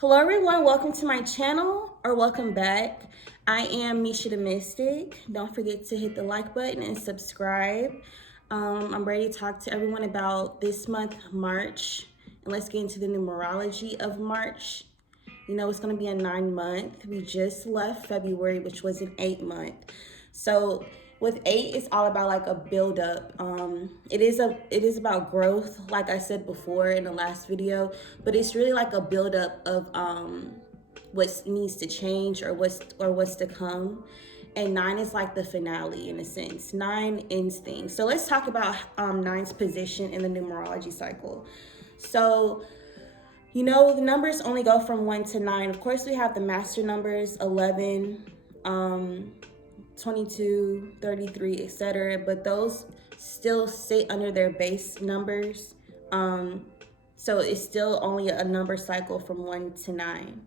Hello everyone, welcome to my channel or welcome back. I am Misha the Mystic. Don't forget to hit the like button and subscribe. I'm ready to talk to everyone about this month, March. And let's get into the numerology of March. You know, it's going to be a 9-month. We just left February, which was an 8-month. So with 8, it's all about like a build-up. It is about growth, like I said before in the last video, but it's really like a build-up of what needs to change or what's to come. And 9 is like the finale in a sense. 9 ends things. So let's talk about 9's position in the numerology cycle. So you know, the numbers only go from 1 to 9. Of course, we have the master numbers, 11, 22, 33, etc. But those still sit under their base numbers. So it's still only a number cycle from 1 to 9.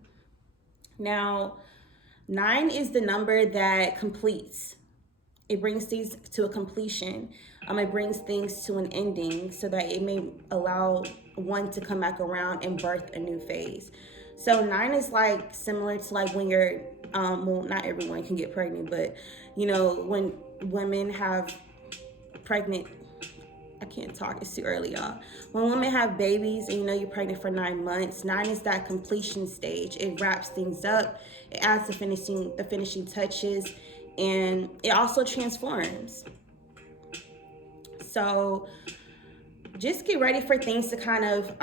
Now, 9 is the number that completes. It brings things to a completion. It brings things to an ending so that it may allow one to come back around and birth a new phase. So 9 is like similar to like when you're, well, not everyone can get pregnant, but you know, when women have pregnant, I can't talk, it's too early, y'all. When women have babies and you know you're pregnant for 9 months, 9 is that completion stage. It wraps things up, it adds the finishing touches, and it also transforms. So just get ready for things to kind of,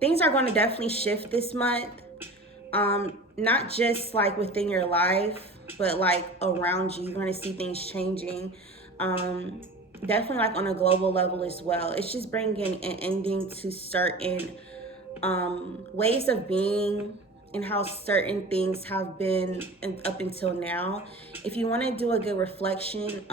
things are going to definitely shift this month. Not just like within your life, but like around you. You're going to see things changing. Definitely like on a global level as well. It's just bringing an ending to certain ways of being and how certain things have been up until now. If you want to do a good reflection,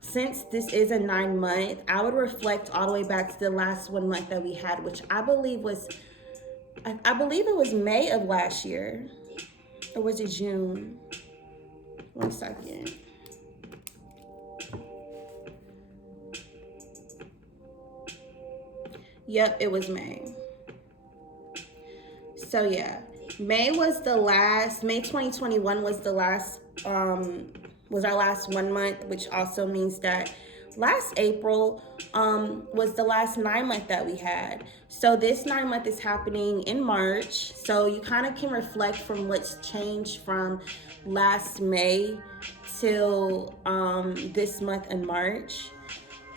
since this is a 9-month, I would reflect all the way back to the last 1 month that we had, which I believe it was May of last year, or was it June? 1 second. Yep, it was May. So yeah, May 2021 was the last, was our last 1 month, which also means that last April was the last 9-month that we had. So this 9-month is happening in March. So you kind of can reflect from what's changed from last May till this month in March,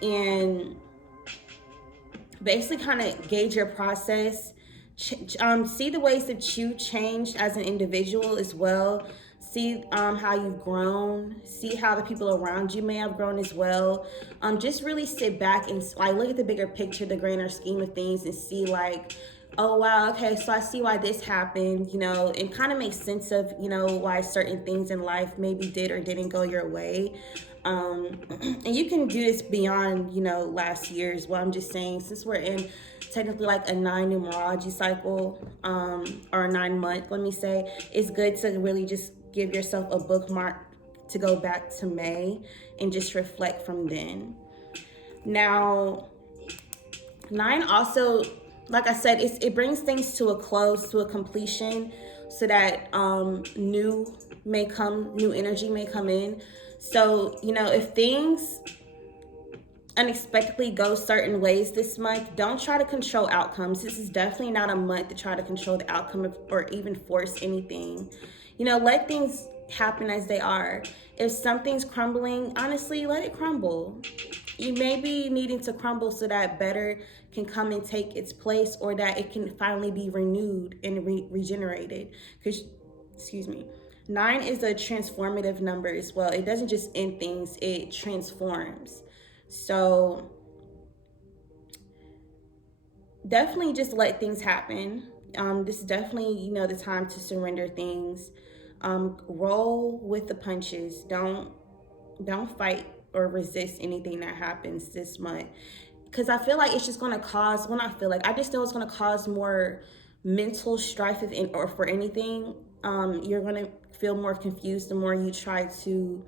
and basically kind of gauge your process. See the ways that you changed as an individual as well. See how you've grown. See how the people around you may have grown as well. Just really sit back and like look at the bigger picture, the grander scheme of things, and see like, oh wow, okay, so I see why this happened, you know, and kind of make sense of, you know, why certain things in life maybe did or didn't go your way. And you can do this beyond, you know, last year's. Well, I'm just saying, since we're in technically like a 9 numerology cycle, or a 9-month, let me say, it's good to really just give yourself a bookmark to go back to May and just reflect from then. Now, 9 also, like I said, it brings things to a close, to a completion, so that new energy may come in. So, you know, if things unexpectedly go certain ways this month, don't try to control outcomes. This is definitely not a month to try to control the outcome or even force anything. You know, let things happen as they are. If something's crumbling, honestly, let it crumble. You may be needing to crumble so that better can come and take its place, or that it can finally be renewed and regenerated. Because, excuse me, 9 is a transformative number as well. It doesn't just end things, it transforms. So definitely just let things happen. This is definitely, you know, the time to surrender things. Roll with the punches. Don't fight or resist anything that happens this month, because I feel like it's just going to cause, well, not feel like, I just know it's going to cause more mental strife or for anything. You're going to feel more confused the more you try to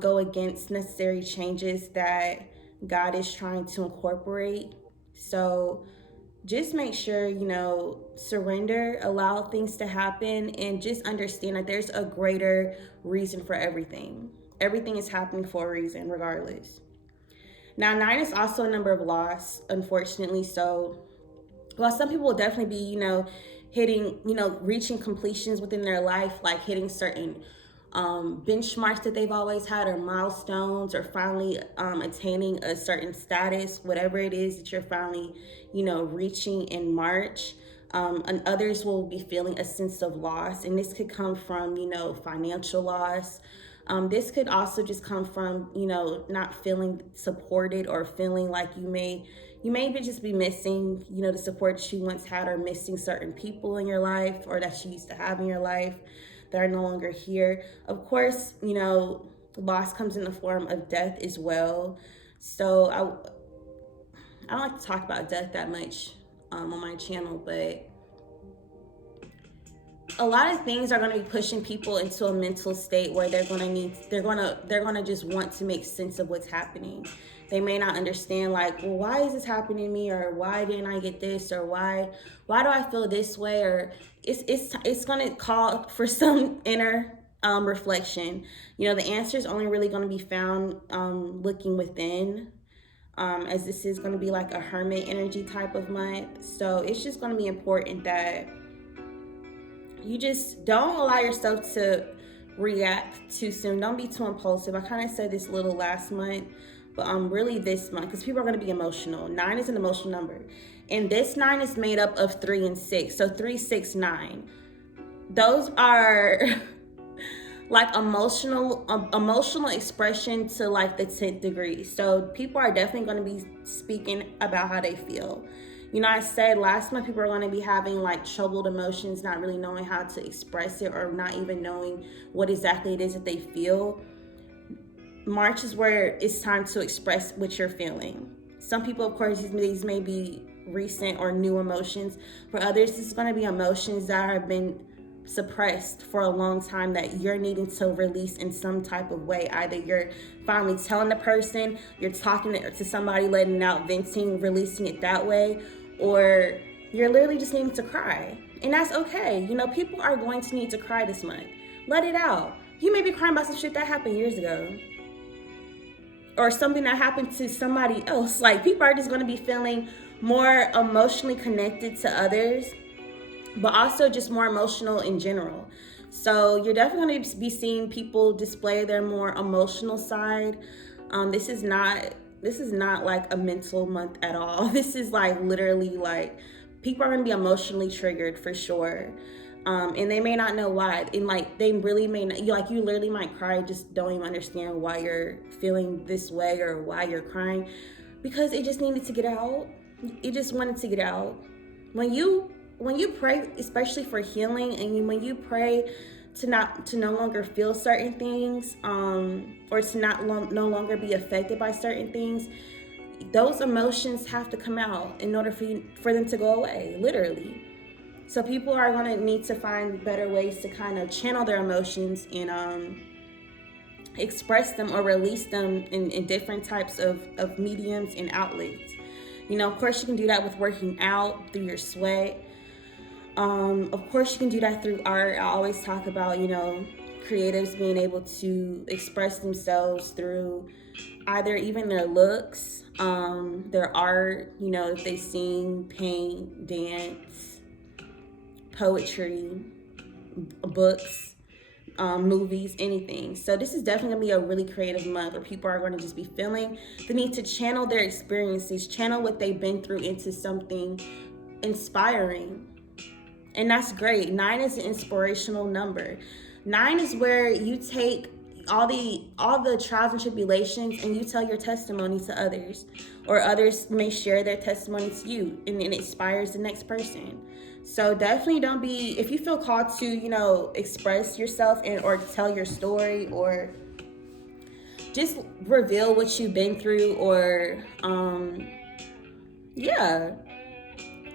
go against necessary changes that God is trying to incorporate. So just make sure, surrender, allow things to happen, and just understand that there's a greater reason for everything. Everything is happening for a reason, regardless. Now, 9 is also a number of loss, unfortunately. So, while some people will definitely be, hitting, reaching completions within their life, like hitting certain benchmarks that they've always had, or milestones, or finally attaining a certain status, whatever it is that you're finally, reaching in March. And others will be feeling a sense of loss, and this could come from, financial loss. This could also just come from, not feeling supported, or feeling like you may just be missing, the support you once had, or missing certain people in your life, or that you used to have in your life that are no longer here. Of course, loss comes in the form of death as well. So I don't like to talk about death that much on my channel, but a lot of things are going to be pushing people into a mental state where they're going to just want to make sense of what's happening. They may not understand, like, well, why is this happening to me, or why didn't I get this, or why do I feel this way, or it's going to call for some inner reflection. The answer is only really going to be found looking within. As this is going to be like a hermit energy type of month, so it's just going to be important that you just don't allow yourself to react too soon. Don't be too impulsive. I kind of said this a little last month, but really this month, because people are going to be emotional. 9 is an emotional number, and this 9 is made up of 3 and 6. So 3, 6, 9. Those are like emotional expression to like the 10th degree. So people are definitely going to be speaking about how they feel. I said last month people are going to be having like troubled emotions, not really knowing how to express it, or not even knowing what exactly it is that they feel. March is where it's time to express what you're feeling. Some people, of course, these may be recent or new emotions. For others, this is going to be emotions that have been suppressed for a long time that you're needing to release in some type of way. Either you're finally telling the person, you're talking to somebody, letting it out, venting, releasing it that way, or you're literally just needing to cry. And that's okay. People are going to need to cry this month. Let it out. You may be crying about some shit that happened years ago, or something that happened to somebody else. Like, people are just going to be feeling more emotionally connected to others, but also just more emotional in general. So you're definitely going to be seeing people display their more emotional side. This is not like a mental month at all. This is like literally like people are going to be emotionally triggered for sure. And they may not know why. And like they really may not, you literally might cry, just don't even understand why you're feeling this way or why you're crying, because it just needed to get out. It just wanted to get out. When you pray, especially for healing, and when you pray to no longer feel certain things, or to no longer be affected by certain things, those emotions have to come out in order for them to go away, literally. So people are going to need to find better ways to kind of channel their emotions and express them or release them in different types of mediums and outlets. Of course, you can do that with working out, through your sweat. Of course, you can do that through art. I always talk about, creatives being able to express themselves through either even their looks, their art, if they sing, paint, dance, poetry, books, movies, anything. So this is definitely going to be a really creative month where people are going to just be feeling the need to channel their experiences, channel what they've been through into something inspiring. And that's great. 9 is an inspirational number. 9 is where you take all the trials and tribulations and you tell your testimony to others, or others may share their testimony to you, and it inspires the next person. So definitely don't be, if you feel called to, express yourself or tell your story, or just reveal what you've been through, or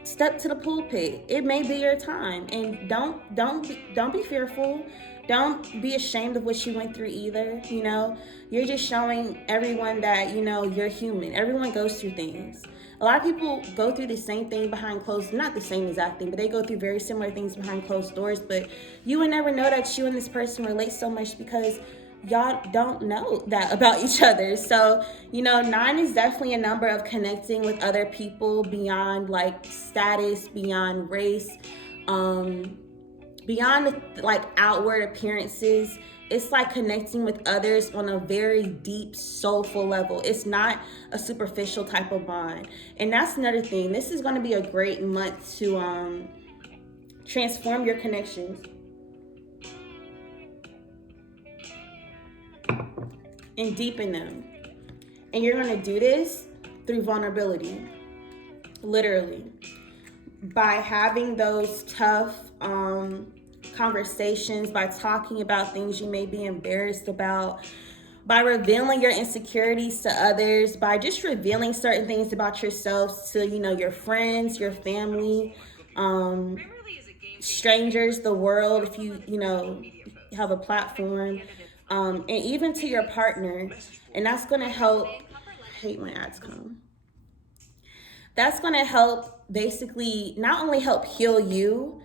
step to the pulpit. It may be your time, and don't be fearful. Don't be ashamed of what you went through either. You're just showing everyone that you're human. Everyone goes through things. A lot of people go through the same thing behind closed, not the same exact thing, but they go through very similar things behind closed doors. But you would never know that you and this person relate so much because y'all don't know that about each other. So, 9 is definitely a number of connecting with other people beyond like status, beyond race, beyond like outward appearances. It's like connecting with others on a very deep, soulful level. It's not a superficial type of bond. And that's another thing. This is going to be a great month to transform your connections and deepen them. And you're going to do this through vulnerability, literally, by having those tough conversations, by talking about things you may be embarrassed about, by revealing your insecurities to others, by just revealing certain things about yourself to, your friends, your family, strangers, the world, if you have a platform, and even to your partner. And that's going to help. I hate when ads come. That's going to help basically not only help heal you,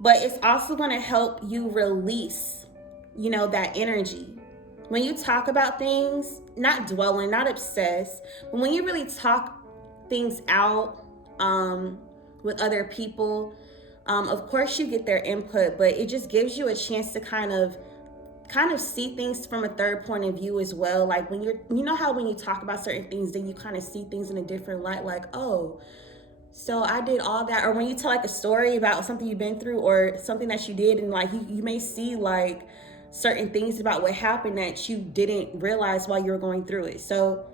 but it's also going to help you release, that energy. When you talk about things, not dwelling, not obsess, but when you really talk things out with other people, of course you get their input, but it just gives you a chance to kind of see things from a third point of view as well. Like when how when you talk about certain things, then you kind of see things in a different light, like, oh, so I did all that. Or when you tell like a story about something you've been through or something that you did, and like you may see like certain things about what happened that you didn't realize while you were going through it. So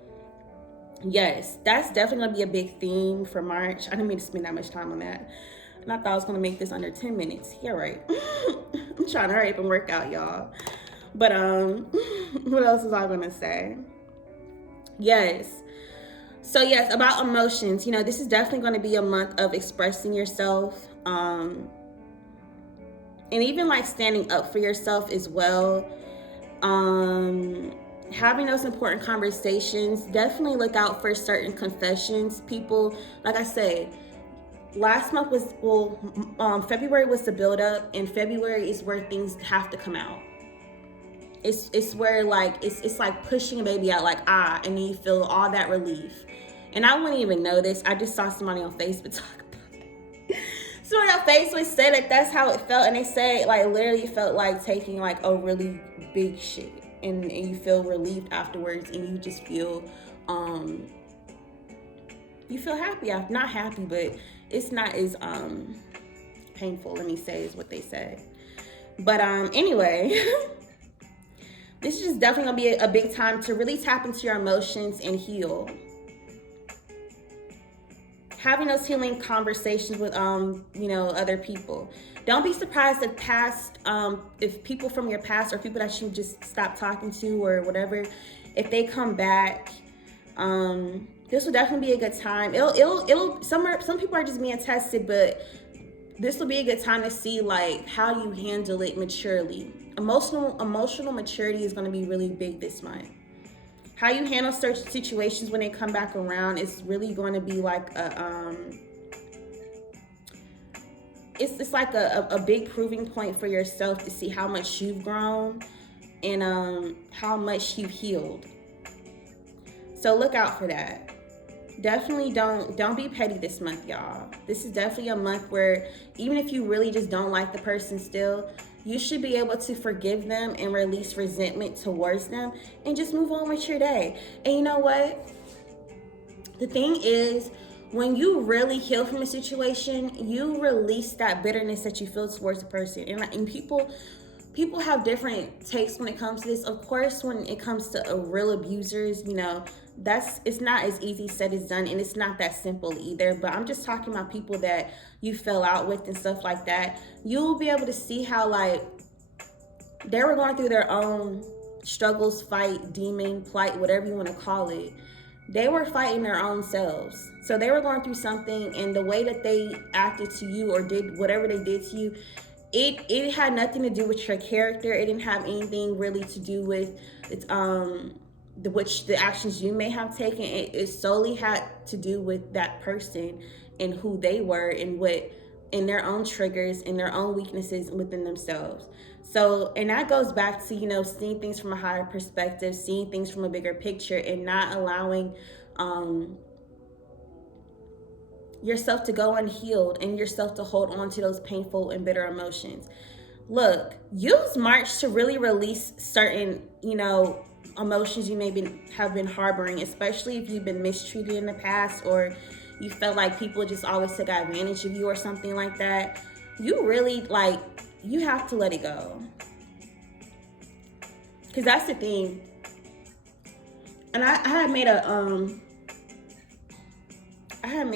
yes, that's definitely gonna be a big theme for March. I didn't mean to spend that much time on that. And I thought I was gonna make this under 10 minutes. Yeah, right. I'm trying to hurry up and work out, y'all. But what else was I gonna say? Yes. So yes, about emotions, this is definitely going to be a month of expressing yourself, and even like standing up for yourself as well. Having those important conversations. Definitely look out for certain confessions. People, like I said, last month was, February was the build up, and February is where things have to come out. It's where like, it's like pushing a baby out, like, and then you feel all that relief. And I wouldn't even know this. I just saw somebody on Facebook talk about it. Somebody on Facebook said that that's how it felt. And they said, like, literally felt like taking, like, a really big shit. And you feel relieved afterwards. And you just feel, you feel happy. Not happy, but it's not as painful, let me say, is what they said. But anyway, this is just definitely going to be a big time to really tap into your emotions and heal. Having those healing conversations with, other people. Don't be surprised if people from your past or people that you just stopped talking to or whatever, if they come back, this will definitely be a good time. Some people are just being tested, but this will be a good time to see like how you handle it maturely. Emotional maturity is going to be really big this month. How you handle certain situations when they come back around is really going to be like it's like a big proving point for yourself to see how much you've grown and how much you've healed. So look out for that. Definitely don't be petty this month, y'all. This is definitely a month where even if you really just don't like the person still, you should be able to forgive them and release resentment towards them and just move on with your day. And you know what? The thing is, when you really heal from a situation, you release that bitterness that you feel towards the person. And people have different takes when it comes to this. Of course, when it comes to real abusers, it's not as easy said as done, and it's not that simple either. But I'm just talking about people that you fell out with and stuff like that. You'll be able to see how like they were going through their own struggles, fight, demon, plight, whatever you want to call it. They were fighting their own selves. So they were going through something, and the way that they acted to you or did whatever they did to you, it had nothing to do with your character. It didn't have anything really to do with which the actions you may have taken, it solely had to do with that person and who they were and what in their own triggers and their own weaknesses within themselves. So, and that goes back to, seeing things from a higher perspective, seeing things from a bigger picture, and not allowing yourself to go unhealed and yourself to hold on to those painful and bitter emotions. Look, use March to really release certain, emotions you have been harboring, especially if you've been mistreated in the past, or you felt like people just always took advantage of you or something like that. You really, you have to let it go. Because that's the thing. And I had made I had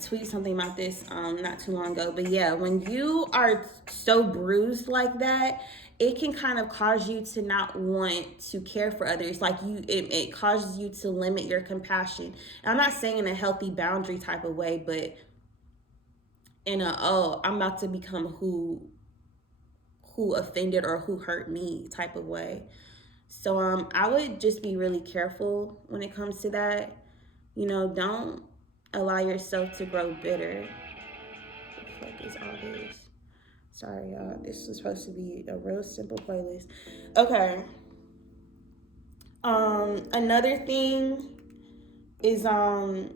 tweeted something about this not too long ago, but yeah, when you are so bruised like that, it can kind of cause you to not want to care for others. It causes you to limit your compassion. And I'm not saying in a healthy boundary type of way, but in I'm about to become who offended or who hurt me type of way. So I would just be really careful when it comes to that. Don't allow yourself to grow bitter. What the fuck is all this? Sorry, y'all. This is supposed to be a real simple playlist. Okay. Another thing is sorry,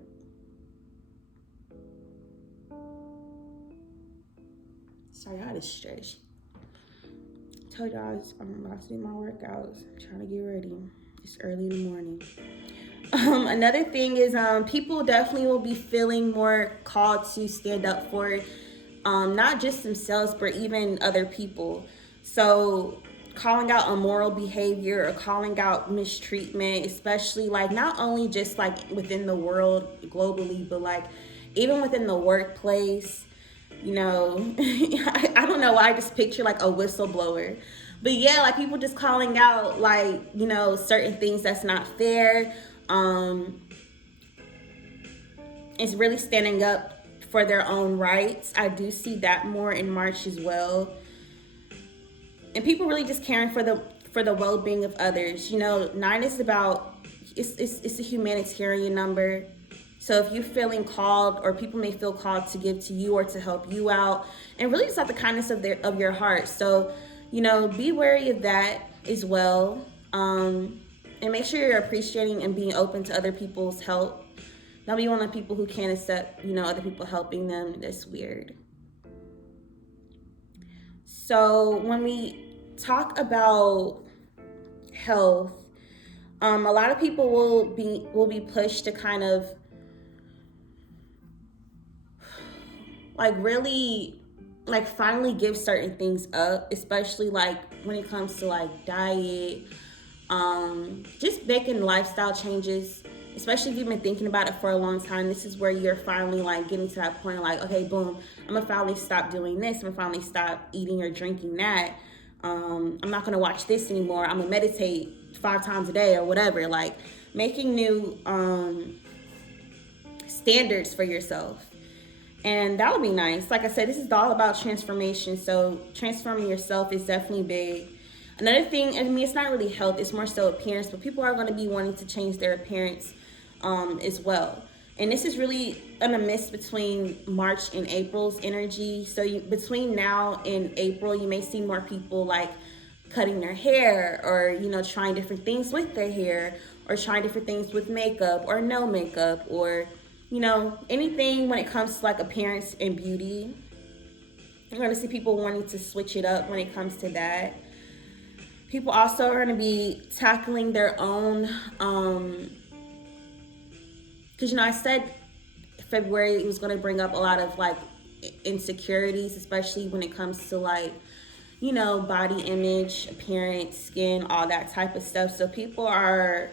I had to stretch. I told y'all I'm about to do my workouts. I'm trying to get ready. It's early in the morning. Another thing is people definitely will be feeling more called to stand up for not just themselves, but even other people. So calling out immoral behavior or calling out mistreatment, especially not only just within the world globally, but even within the workplace. I don't know why I just picture a whistleblower. But yeah, people just calling out certain things that's not fair. It's really standing up for their own rights. I do see that more in March as well. And people really just caring for the well-being of others. 9 is about it's a humanitarian number. So if you're feeling called, or people may feel called to give to you or to help you out, and really just out the kindness of your heart. So, be wary of that as well. And make sure you're appreciating and being open to other people's help. Don't be one of the people who can't accept, other people helping them. That's weird. So when we talk about health, a lot of people will be pushed to kind of really finally give certain things up, especially when it comes to diet, just making lifestyle changes, especially if you've been thinking about it for a long time. This is where you're finally getting to that point okay, boom, I'm gonna finally stop doing this, I'm gonna finally stop eating or drinking that, I'm not gonna watch this anymore, I'm gonna meditate 5 times a day or whatever. Making new standards for yourself. And that would be nice. Like I said, this is all about transformation. So transforming yourself is definitely big. Another thing, it's not really health, it's more so appearance, but people are going to be wanting to change their appearance as well. And this is really a mix between March and April's energy. So between now and April, you may see more people cutting their hair, or trying different things with their hair, or trying different things with makeup or no makeup, or anything when it comes to appearance and beauty. You're going to see people wanting to switch it up when it comes to that. People also are going to be tackling their own, because I said February it was going to bring up a lot of insecurities, especially when it comes to body image, appearance, skin, all that type of stuff. So people are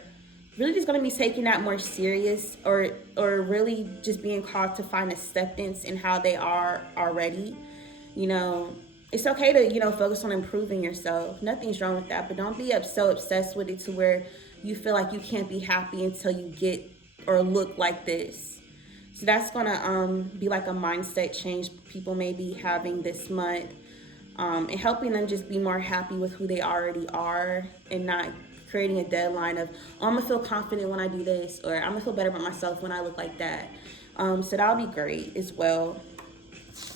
really just going to be taking that more serious, or really just being called to find acceptance in how they are already. It's okay to focus on improving yourself. Nothing's wrong with that, but don't be so obsessed with it to where you feel like you can't be happy until you get or look like this. So that's gonna be a mindset change people may be having this month, and helping them just be more happy with who they already are, and not creating a deadline of, oh, I'm gonna feel confident when I do this, or I'm gonna feel better about myself when I look like that. So that'll be great as well.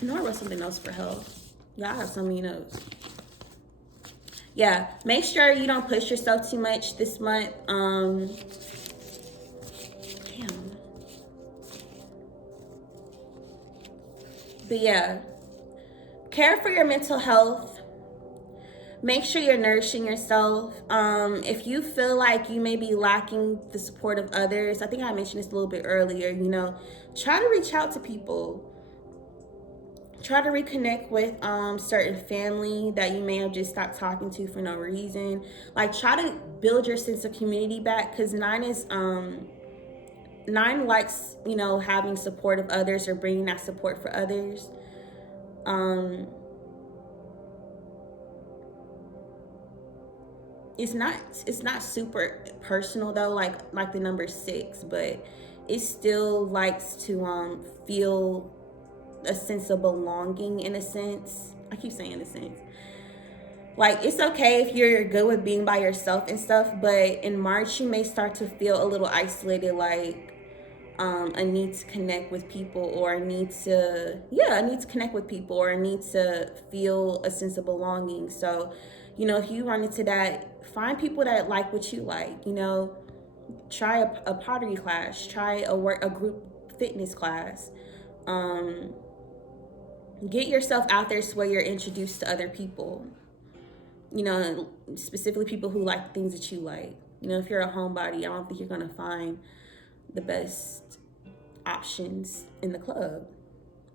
I know I wrote something else for health. Y'all have so many notes. Yeah, make sure you don't push yourself too much this month. But yeah, care for your mental health. Make sure you're nourishing yourself. If you feel like you may be lacking the support of others, I think I mentioned this a little bit earlier, you know, try to reach out to people. Try to reconnect with certain family that you may have just stopped talking to for no reason. Like, try to build your sense of community back, because 9 likes, you know, having support of others or bringing that support for others. It's not super personal though, like the number 6, but it still likes to feel a sense of belonging, in a sense. I keep saying in a sense. Like, it's okay if you're good with being by yourself and stuff, but in March you may start to feel a little isolated, like a need to connect with people, or a need to connect with people, or a need to feel a sense of belonging. So, you know, if you run into that, find people that like what you like. You know, try a pottery class, try a group fitness class. Get yourself out there so where you're introduced to other people. You know, specifically people who like things that you like. You know, if you're a homebody, I don't think you're gonna find the best options in the club.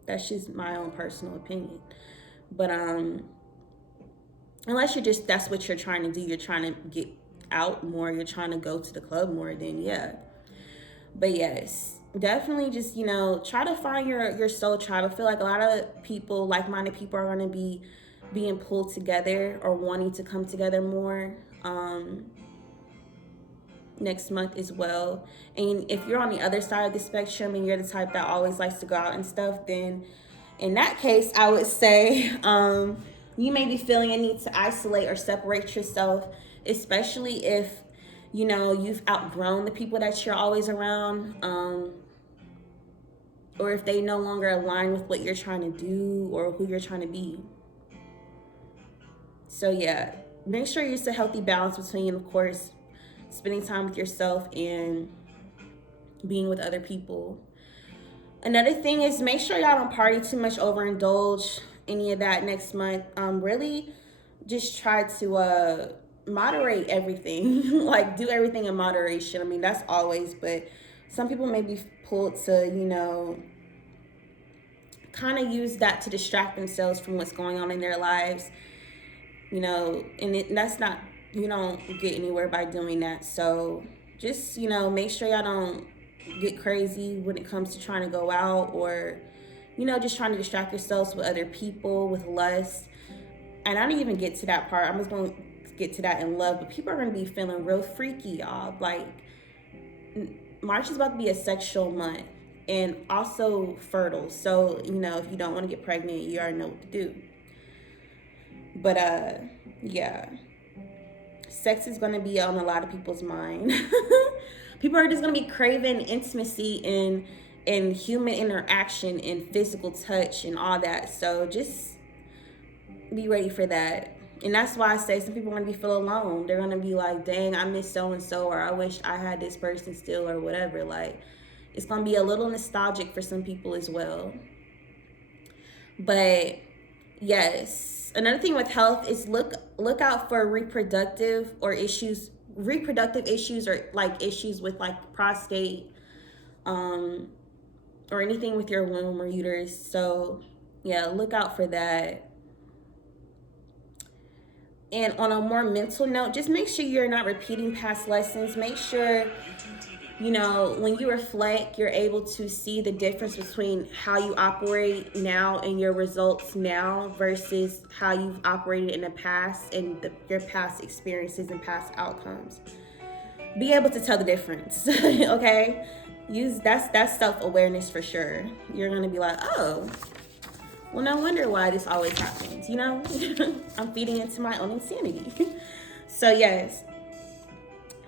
That's just my own personal opinion. But unless that's what you're trying to do, you're trying to get out more, you're trying to go to the club more, then yeah. But yes, definitely just, you know, try to find your soul tribe. I feel like a lot of people, like-minded people, are going to be being pulled together or wanting to come together more next month as well. And if you're on the other side of the spectrum and you're the type that always likes to go out and stuff, then in that case, I would say you may be feeling a need to isolate or separate yourself, especially if, you know, you've outgrown the people that you're always around, or if they no longer align with what you're trying to do or who you're trying to be. So yeah, make sure you use a healthy balance between, of course, spending time with yourself and being with other people. Another thing is, make sure y'all don't party too much, overindulge, any of that next month. Really just try to moderate everything. Like, do everything in moderation. I mean, that's always, but some people may be pulled to, you know, kind of use that to distract themselves from what's going on in their lives, you know, and that's not, you don't get anywhere by doing that. So just, you know, make sure y'all don't get crazy when it comes to trying to go out, or, you know, just trying to distract yourselves with other people, with lust. And I didn't even get to that part. I'm just going to get to that in love. But people are going to be feeling real freaky, y'all. Like, March is about to be a sexual month and also fertile. So, you know, if you don't want to get pregnant, you already know what to do. But, yeah. Sex is going to be on a lot of people's mind. People are just going to be craving intimacy and human interaction and physical touch and all that. So just be ready for that. And that's why I say some people are going to be feel alone. They're going to be like, dang, I miss so-and-so, or I wish I had this person still, or whatever. Like, it's going to be a little nostalgic for some people as well. But yes, another thing with health is look out for reproductive issues, or like issues with like prostate, or anything with your womb or uterus. So yeah, look out for that. And on a more mental note, just make sure you're not repeating past lessons. Make sure, you know, when you reflect, you're able to see the difference between how you operate now and your results now versus how you've operated in the past and your past experiences and past outcomes. Be able to tell the difference, okay? That's self-awareness for sure. You're gonna be like, oh, well, no wonder why this always happens, you know? I'm feeding into my own insanity. So yes,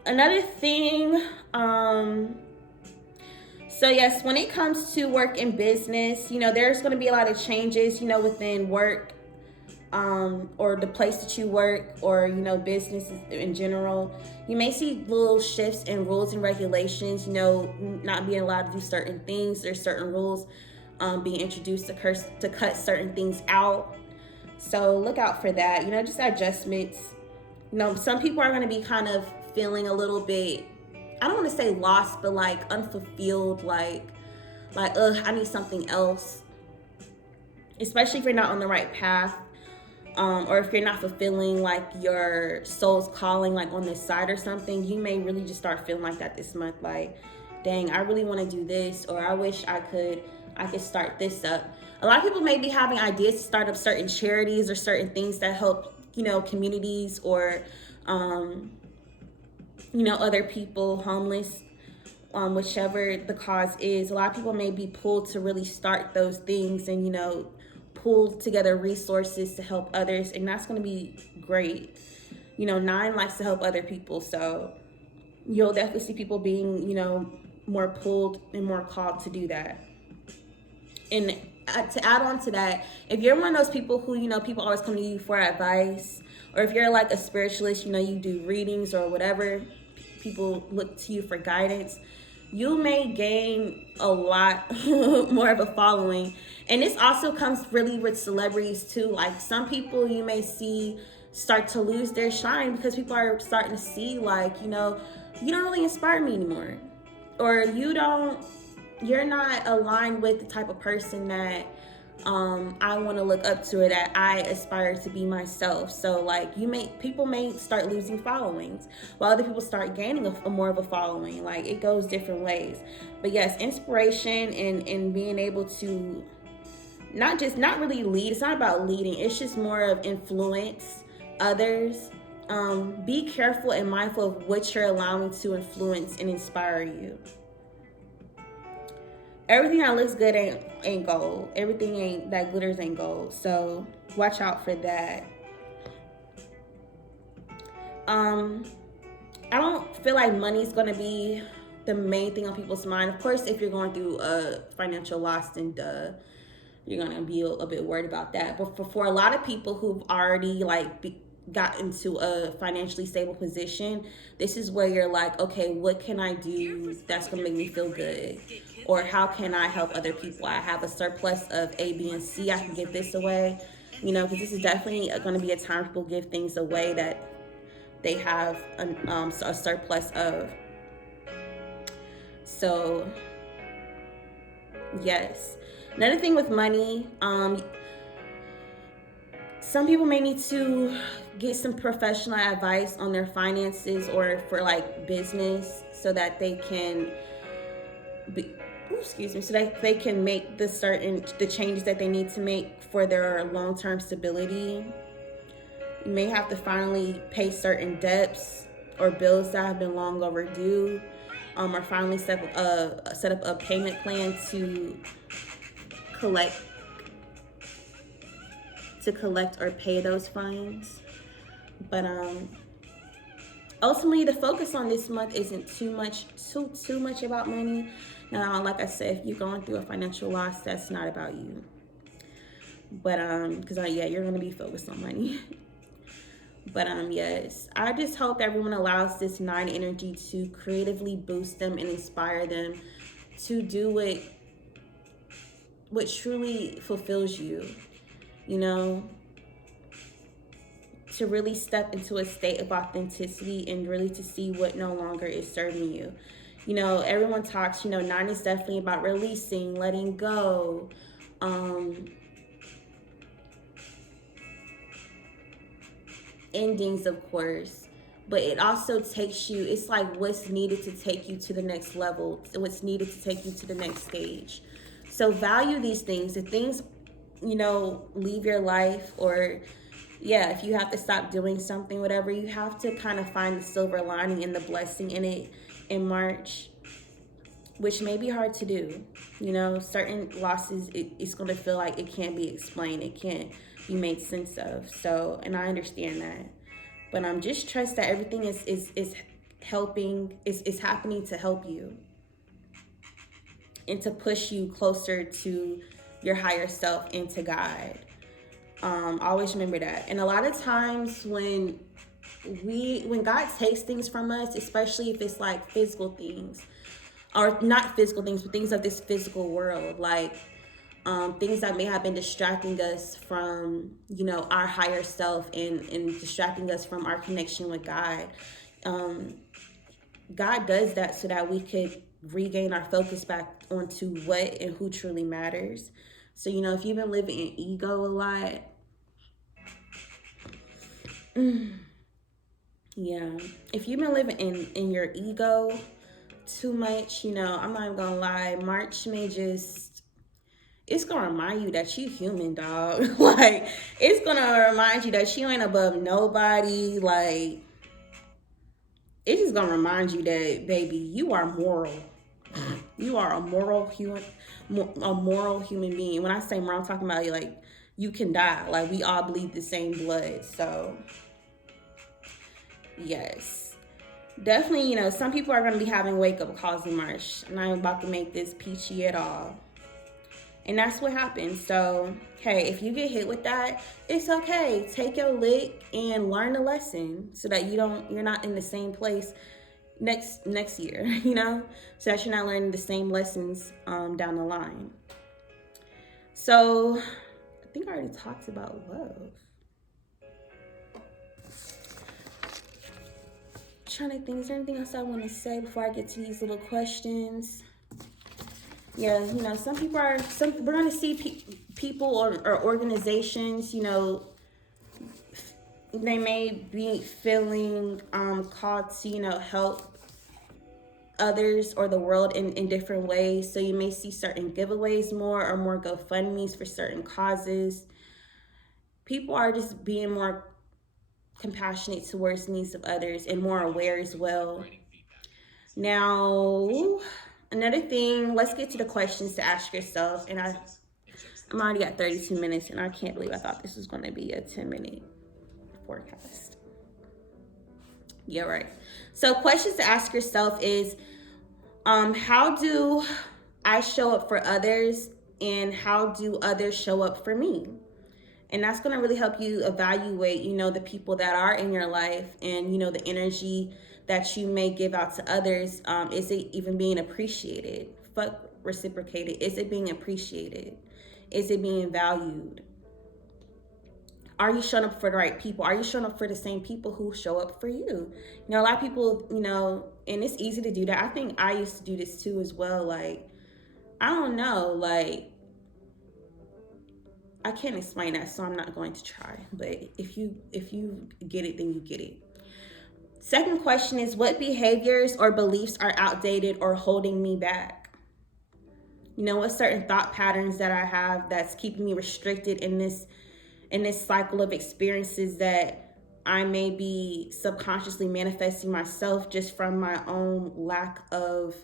Another thing, so yes, when it comes to work and business, there's going to be a lot of changes, within work, or the place that you work, or businesses in general. You may see little shifts in rules and regulations, not being allowed to do certain things. There's certain rules being introduced to cut certain things out. So look out for that. Just adjustments. Some people are going to be kind of feeling a little bit, I don't want to say lost, but like unfulfilled, like I need something else. Especially if you're not on the right path, or if you're not fulfilling like your soul's calling, like on this side or something. You may really just start feeling like that this month. Like, dang, I really want to do this, or I wish I could start this up. A lot of people may be having ideas to start up certain charities or certain things that help, communities, or other people, homeless, whichever the cause is. A lot of people may be pulled to really start those things and, pull together resources to help others, and that's going to be great. 9 likes to help other people, so you'll definitely see people being, more pulled and more called to do that. And to add on to that, if you're one of those people who, people always come to you for advice, or if you're like a spiritualist, you do readings or whatever, people look to you for guidance, you may gain a lot more of a following. And this also comes really with celebrities too. Like, some people you may see start to lose their shine because people are starting to see, like, you don't really inspire me anymore, or you're not aligned with the type of person that I want to look up to, or that I aspire to be myself. So like, people may start losing followings while other people start gaining a more of a following. Like, it goes different ways. But yes, inspiration and being able to not really lead. It's not about leading. It's just more of influence others. Be careful and mindful of what you're allowing to influence and inspire you. Everything that looks good ain't gold. Everything that glitters ain't gold. So watch out for that. I don't feel like money's gonna be the main thing on people's mind. Of course, if you're going through a financial loss, then you're gonna be a bit worried about that. But for a lot of people who've already got into a financially stable position, this is where you're like, okay, what can I do that's gonna make me feel good? Or how can I help other people? I have a surplus of A, B, and C. I can give this away, because this is definitely going to be a time people give things away that they have a surplus of. So, yes. Another thing with money, some people may need to get some professional advice on their finances, or for like business, so that they can so that they can make the changes that they need to make for their long-term stability. You may have to finally pay certain debts or bills that have been long overdue, or finally set up a payment plan to collect or pay those fines. But ultimately, the focus on this month isn't too much about money. Now, like I said, if you're going through a financial loss, that's not about you. But because you're going to be focused on money. But yes, I just hope everyone allows this 9 energy to creatively boost them and inspire them to do what truly fulfills you. To really step into a state of authenticity, and really to see what no longer is serving you. Everyone talks, 9 is definitely about releasing, letting go, endings, of course. But it also takes you, it's like what's needed to take you to the next level, what's needed to take you to the next stage. So value these things. If things, leave your life, or if you have to stop doing something, whatever, you have to kind of find the silver lining and the blessing in it in March, which may be hard to do. Certain losses, it's going to feel like it can't be explained. It can't be made sense of. So, and I understand that. But just trust that everything is is happening to help you and to push you closer to your higher self and to God. Always remember that. And a lot of times when God takes things from us, especially if it's like physical things, or not physical things, but things of this physical world, like things that may have been distracting us from, our higher self, and distracting us from our connection with God. God does that so that we could regain our focus back onto what and who truly matters. So, if you've been living in ego a lot, yeah, if you've been living in your ego too much, I'm not even gonna lie, March may just, it's gonna remind you that you human, dog. Like, it's gonna remind you that you ain't above nobody. Like, it's just gonna remind you that, baby, you are moral. You are a moral human being. When I say moral, I'm talking about like you can die. Like, we all bleed the same blood. So yes, definitely. Some people are gonna be having wake up calls in March, and I'm about to make this peachy at all. And that's what happens. So, hey, if you get hit with that, it's okay. Take your lick and learn the lesson so that you're not in the same place next year, so that you're not learning the same lessons down the line. So, I think I already talked about love. I'm trying to think, is there anything else I want to say before I get to these little questions? Yeah, some people we're going to see people or organizations, they may be feeling called to, help others or the world in different ways. So you may see certain giveaways or more GoFundMes for certain causes. People are just being more compassionate towards needs of others and more aware as well. Now, another thing, let's get to the questions to ask yourself. And I'm already at 32 minutes, and I can't believe I thought this was going to be a 10-minute forecast. Yeah, right. So questions to ask yourself is, how do I show up for others, and how do others show up for me? And that's going to really help you evaluate, the people that are in your life, and, the energy that you may give out to others. Is it even being appreciated? Fuck reciprocated. Is it being appreciated? Is it being valued? Are you showing up for the right people? Are you showing up for the same people who show up for you? A lot of people, and it's easy to do that. I think I used to do this too as well. Like, I don't know, like, I can't explain that, so I'm not going to try. But if you get it, then you get it. Second question is, what behaviors or beliefs are outdated or holding me back? What certain thought patterns that I have that's keeping me restricted in this cycle of experiences that I may be subconsciously manifesting myself just from my own lack of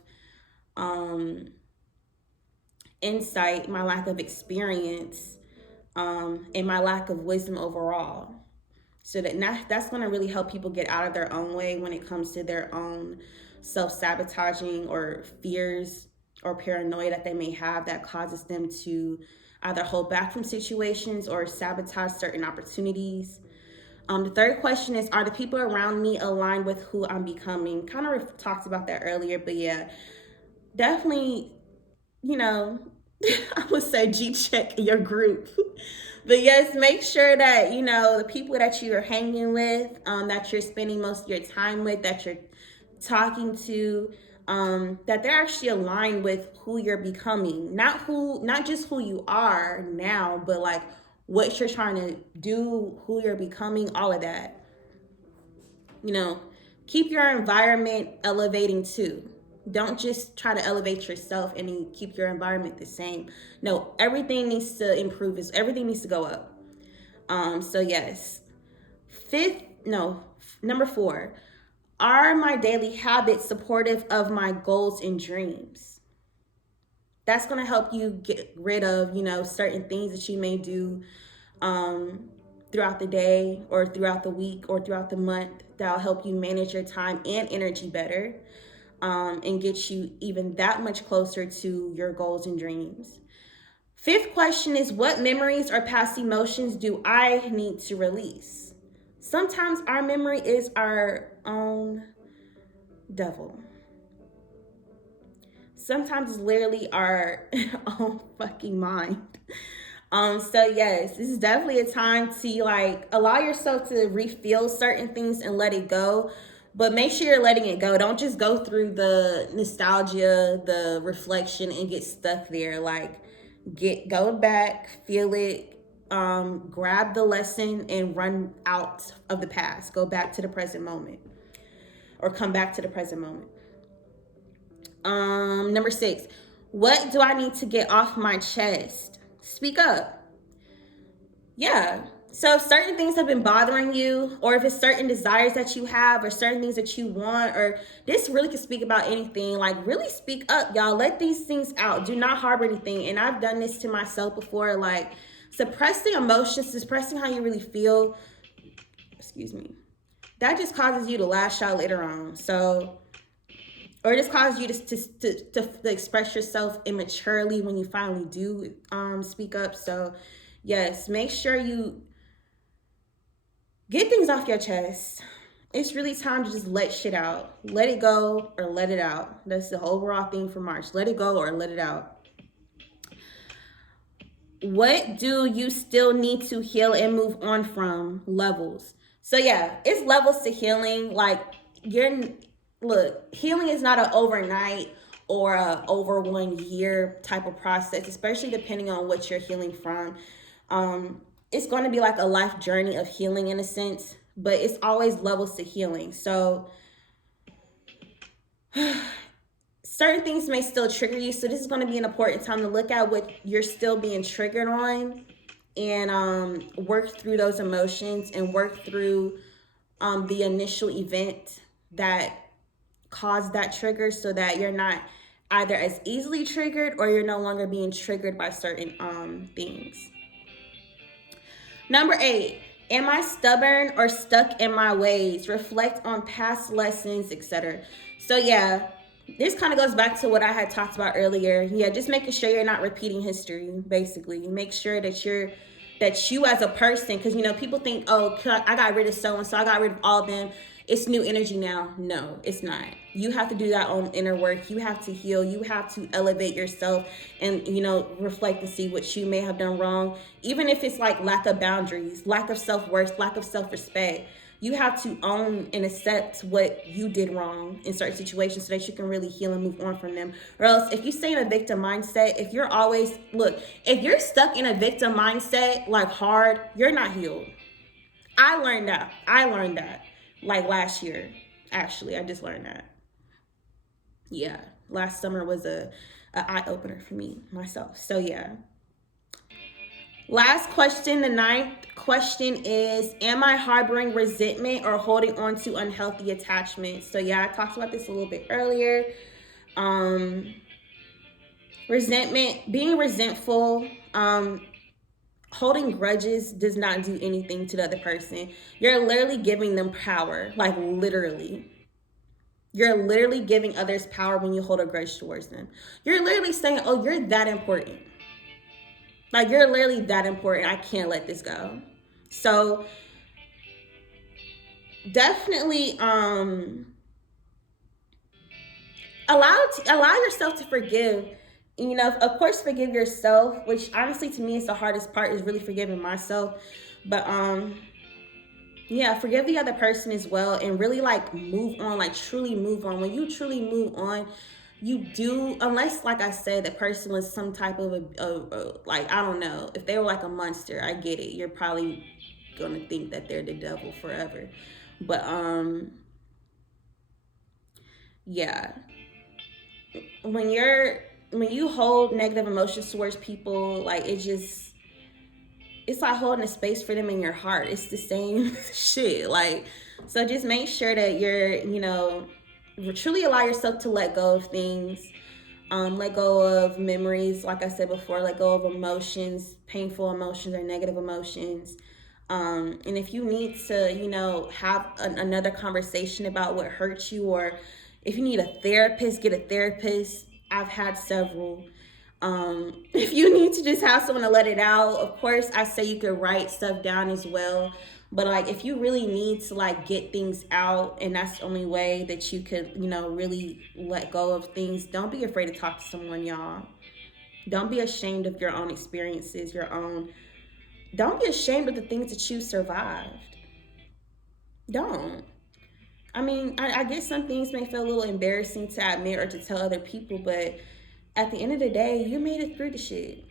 insight, my lack of experience, and my lack of wisdom overall. So that's going to really help people get out of their own way when it comes to their own self-sabotaging or fears or paranoia that they may have that causes them to either hold back from situations or sabotage certain opportunities. The third question is, are the people around me aligned with who I'm becoming? Kind of talked about that earlier, but yeah, definitely, I would say G-check your group. But yes, make sure that, the people that you are hanging with, that you're spending most of your time with, that you're talking to, that they're actually aligned with who you're becoming. Not just who you are now, but like what you're trying to do, who you're becoming, all of that. Keep your environment elevating too. Don't just try to elevate yourself and then keep your environment the same. No, everything needs to improve. Everything needs to go up. So yes. Number 4. Are my daily habits supportive of my goals and dreams? That's going to help you get rid of, certain things that you may do throughout the day or throughout the week or throughout the month that'll help you manage your time and energy better, and get you even that much closer to your goals and dreams. Fifth question is, what memories or past emotions do I need to release? Sometimes our memory is our own devil. Sometimes it's literally our own fucking mind. So yes, this is definitely a time to like allow yourself to refeel certain things and let it go. But make sure you're letting it go. Don't just go through the nostalgia, the reflection, and get stuck there. Like, go back, feel it, grab the lesson, and run out of the past. Go back to the present moment, or come back to the present moment. Number 6, what do I need to get off my chest? Speak up. Yeah. So if certain things have been bothering you, or if it's certain desires that you have, or certain things that you want, or this really can speak about anything, like really speak up, y'all. Let these things out. Do not harbor anything. And I've done this to myself before, like suppressing emotions, suppressing how you really feel, excuse me, that just causes you to lash out later on. So, or it just causes you to express yourself immaturely when you finally do speak up. So yes, make sure you get things off your chest. It's really time to just let shit out. Let it go or let it out. That's the overall theme for March. Let it go or let it out. What do you still need to heal and move on from? Levels. So yeah, it's levels to healing. Like, healing is not an overnight or a over 1 year type of process, especially depending on what you're healing from. It's going to be like a life journey of healing in a sense, but it's always levels to healing. So certain things may still trigger you. So this is going to be an important time to look at what you're still being triggered on, and work through those emotions and work through the initial event that caused that trigger, so that you're not either as easily triggered or you're no longer being triggered by certain things. Number 8, am I stubborn or stuck in my ways? Reflect on past lessons, etc. So yeah, this kind of goes back to what I had talked about earlier. Yeah, just making sure you're not repeating history, basically. Make sure that you as a person, because people think, oh, I got rid of so and so, I got rid of all of them, it's new energy now. No, it's not. You have to do that own inner work. You have to heal. You have to elevate yourself and reflect and see what you may have done wrong, even if it's like lack of boundaries, lack of self-worth, lack of self-respect. You have to own and accept what you did wrong in certain situations so that you can really heal and move on from them. Or else, if you stay in a victim mindset, if you're stuck in a victim mindset like hard, you're not healed. I learned that like last year. Actually, I just learned that. Yeah, last summer was a eye-opener for me, myself. So yeah. Last question, the 9th question is, am I harboring resentment or holding on to unhealthy attachments? So yeah, I talked about this a little bit earlier. Resentment, being resentful, holding grudges does not do anything to the other person. You're literally giving them power, like literally. You're literally giving others power when you hold a grudge towards them. You're literally saying, oh, you're that important. Like, you're literally that important. I can't let this go. So definitely allow yourself to forgive. Of course, forgive yourself, which honestly to me is the hardest part, is really forgiving myself. But yeah, forgive the other person as well, and really like move on, like truly move on. When you truly move on, you do, unless like I said, the person was some type of like, I don't know, if they were like a monster, I get it, you're probably gonna think that they're the devil forever. But yeah, when you hold negative emotions towards people, like it's like holding a space for them in your heart. It's the same shit. Like, so just make sure that you're truly allow yourself to let go of things, let go of memories, like I said before, let go of emotions, painful emotions or negative emotions. And if you need to, you know, have another conversation about what hurts you, or if you need a therapist, get a therapist. I've had several. If you need to just have someone to let it out, of course, I say you could write stuff down as well. But like, if you really need to like get things out, and that's the only way that you could, you know, really let go of things, don't be afraid to talk to someone, y'all. Don't be ashamed of your own experiences, your own. Don't be ashamed of the things that you survived. Don't. I mean, I guess some things may feel a little embarrassing to admit or to tell other people, but at the end of the day, you made it through the shit.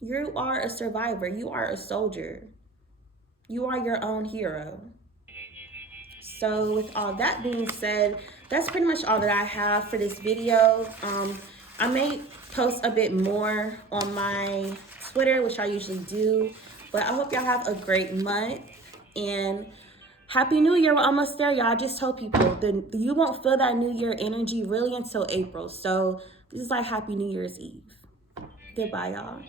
You are a survivor. You are a soldier. You are your own hero. So, with all that being said, that's pretty much all that I have for this video. I may post a bit more on my Twitter, which I usually do, but I hope y'all have a great month and Happy New Year. We're almost there, y'all. I just told people that you won't feel that New Year energy really until April. So, this is like Happy New Year's Eve. Goodbye, y'all.